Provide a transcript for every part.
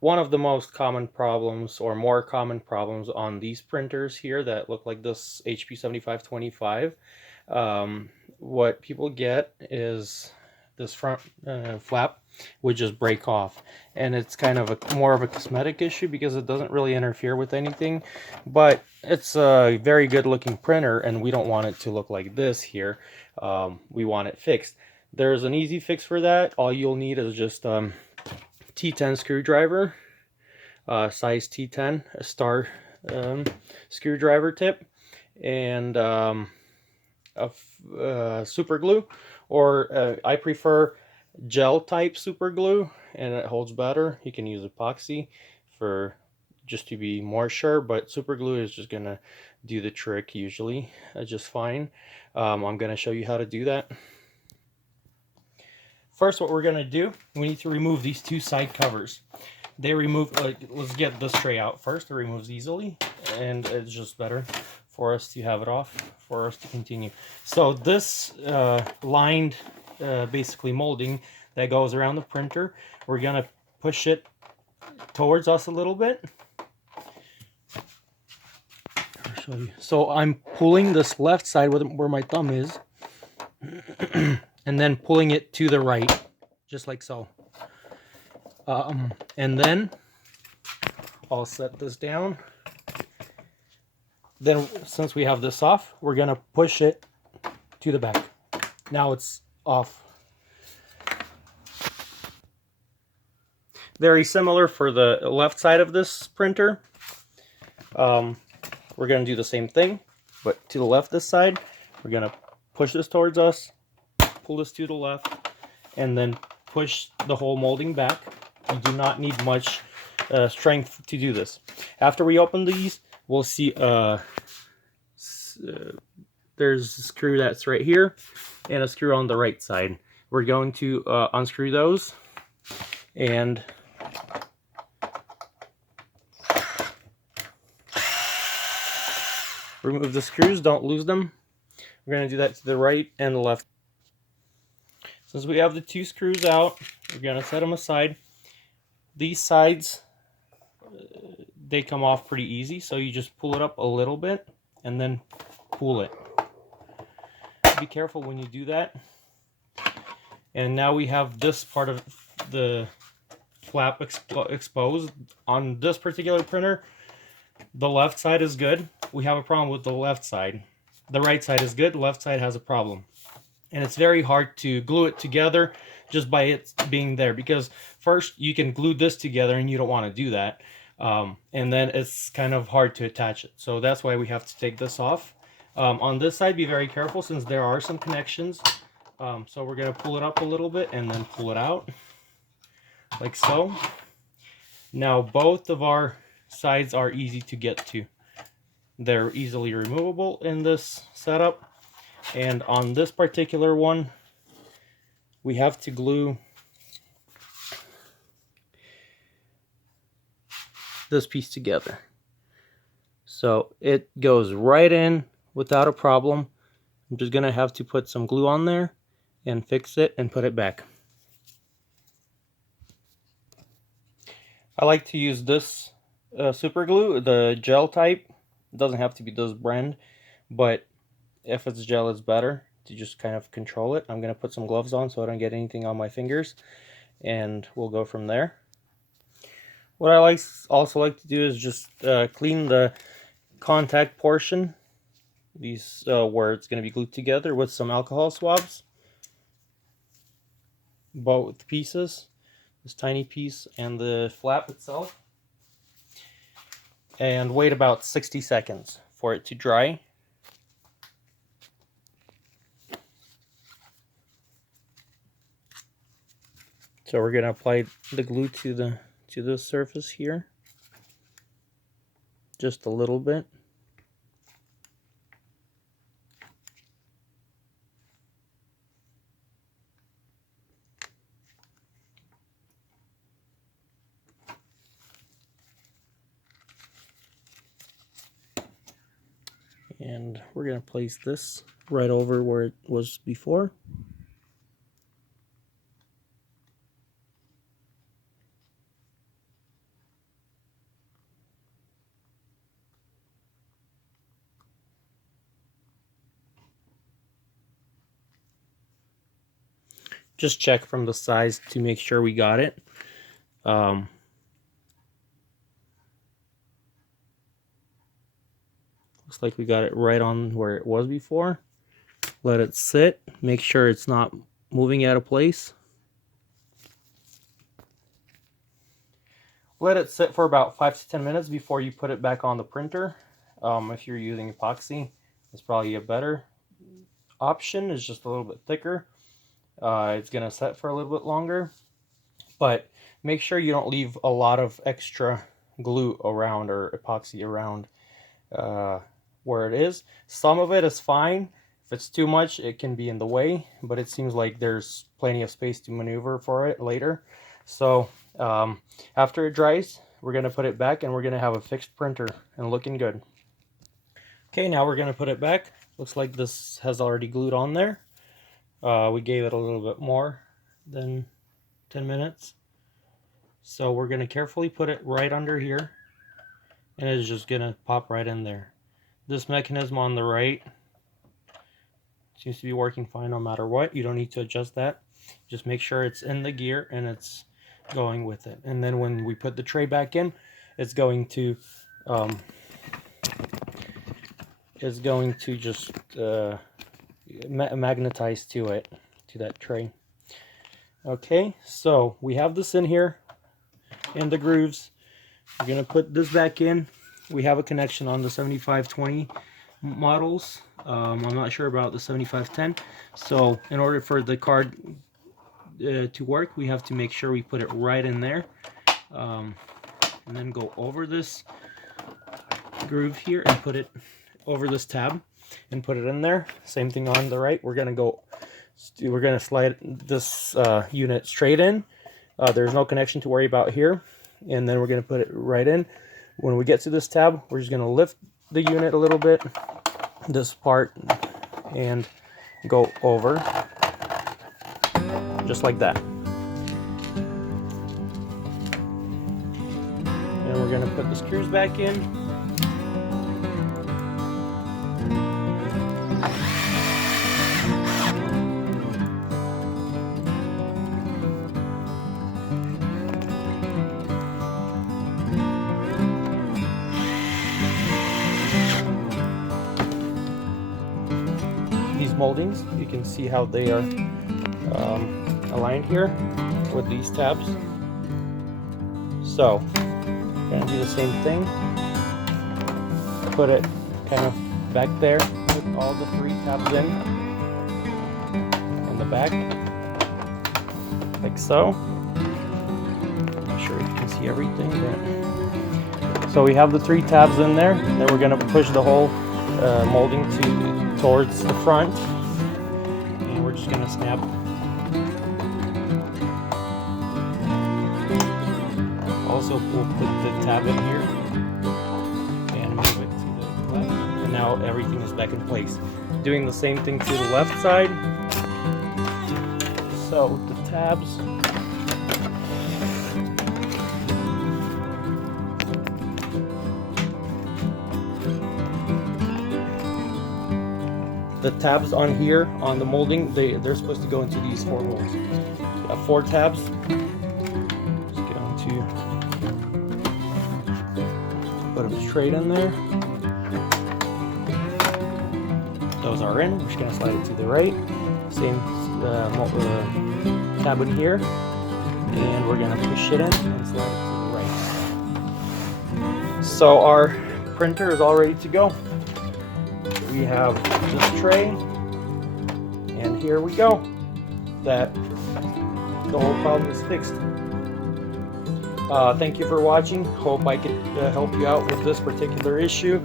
one of the most common problems, or more common problems, on these printers here that look like this HP 7525, what people get is this front flap would just break off, and it's kind of more of a cosmetic issue because it doesn't really interfere with anything, but it's a very good looking printer and we don't want it to look like this here. We want it fixed. There's an easy fix for that. All you'll need is just T10 screwdriver, size T10, a star screwdriver tip, and super glue, or I prefer gel type super glue, and it holds better. You can use epoxy for just to be more sure, but super glue is just gonna do the trick usually just fine. I'm gonna show you how to do that. First, what we're gonna do, we need to remove these two side covers. They remove, let's get this tray out first. It removes easily, and it's just better for us to have it off for us to continue. So this lined basically molding that goes around the printer, we're gonna push it towards us a little bit. I'll show you. So I'm pulling this left side where my thumb is, and then pulling it to the right, just like so. And then I'll set this down. Then, since we have this off, we're gonna push it to the back. Now it's off. Very similar for the left side of this printer. We're gonna do the same thing, but to the left this side, we're gonna push this towards us, pull this to the left, and then push the whole molding back. You do not need much strength to do this. After we open these, we'll see there's a screw that's right here and a screw on the right side. We're going to unscrew those and remove the screws. Don't lose them. We're going to do that to the right and the left. Since we have the two screws out, we're going to set them aside. These sides, they come off pretty easy, so you just pull it up a little bit and then pull it. Be careful when you do that. And now we have this part of the flap exposed. On this particular printer, the left side is good. We have a problem with the left side. The right side is good. The left side has a problem. And it's very hard to glue it together just by it being there, because first you can glue this together and you don't want to do that, and then it's kind of hard to attach it. So that's why we have to take this off. On this side, be very careful since there are some connections. So we're going to pull it up a little bit and then pull it out like so. Now both of our sides are easy to get to. They're easily removable in this setup. And on this particular one, we have to glue this piece together. So it goes right in without a problem. I'm just gonna have to put some glue on there and fix it and put it back. I like to use this super glue, the gel type. It doesn't have to be this brand, but if it's gel, it's better to just kind of control it. I'm going to put some gloves on so I don't get anything on my fingers, and we'll go from there. What I also like to do is just clean the contact portion, these where it's going to be glued together, with some alcohol swabs. Both pieces, this tiny piece and the flap itself, and wait about 60 seconds for it to dry. So we're going to apply the glue to the surface here, just a little bit. And we're going to place this right over where it was before. just check from the size to make sure we got it. Looks like we got it right on where it was before. Let it sit. Make sure it's not moving out of place. Let it sit for about 5 to 10 minutes before you put it back on the printer. If you're using epoxy, it's probably a better option. It's just a little bit thicker. It's going to set for a little bit longer. But make sure you don't leave a lot of extra glue around or epoxy around where it is. Some of it is fine. If it's too much, it can be in the way, but it seems like there's plenty of space to maneuver for it later. So after it dries, we're going to put it back and we're going to have a fixed printer and looking good. Okay, now we're going to put it back. Looks like this has already glued on there. We gave it a little bit more than 10 minutes. So we're going to carefully put it right under here, and it's just going to pop right in there. This mechanism on the right seems to be working fine no matter what. You don't need to adjust that. Just make sure it's in the gear and it's going with it. And then when we put the tray back in, it's going to just magnetize to it, to that tray. Okay, so we have this in here in the grooves. We're gonna put this back in. We have a connection on the 7520 models. I'm not sure about the 7510. So in order for the card to work, we have to make sure we put it right in there, and then go over this groove here and put it over this tab and put it in there. Same thing on the right. We're gonna slide this unit straight in. There's no connection to worry about here, and then we're gonna put it right in. When we get to this tab, we're just gonna lift the unit a little bit, this part, and go over just like that. And we're gonna put the screws back in. These moldings, you can see how they are aligned here with these tabs. So we're gonna do the same thing. Put it kind of back there with all the 3 tabs in the back, like so. Not sure if you can see everything, but so we have the 3 tabs in there. And then we're gonna push the whole molding towards the front, and we're just gonna snap. Also, we'll put the tab in here and move it to the left, and now everything is back in place. Doing the same thing to the left side. So the tabs, on here on the molding, they're supposed to go into these 4 holes. 4 tabs. Just going to put them straight in there. Those are in. We're just going to slide it to the right. Same tab in here, and we're going to push it in and slide it to the right. So our printer is all ready to go. We have this tray, and here we go. The whole problem is fixed. Thank you for watching. Hope I could help you out with this particular issue.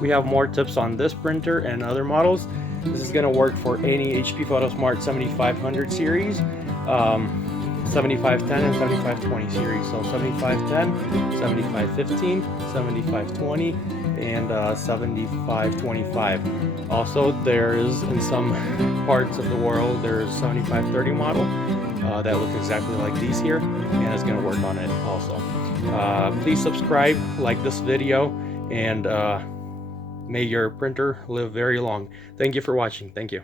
We have more tips on this printer and other models. This is going to work for any HP Photosmart 7500 series, 7510 and 7520 series. So 7510, 7515, 7520, and 7525. Also, there is, in some parts of the world, there's 7530 model that look exactly like these here, and it's going to work on it also. Please subscribe, like this video, and may your printer live very long. Thank you for watching. Thank you.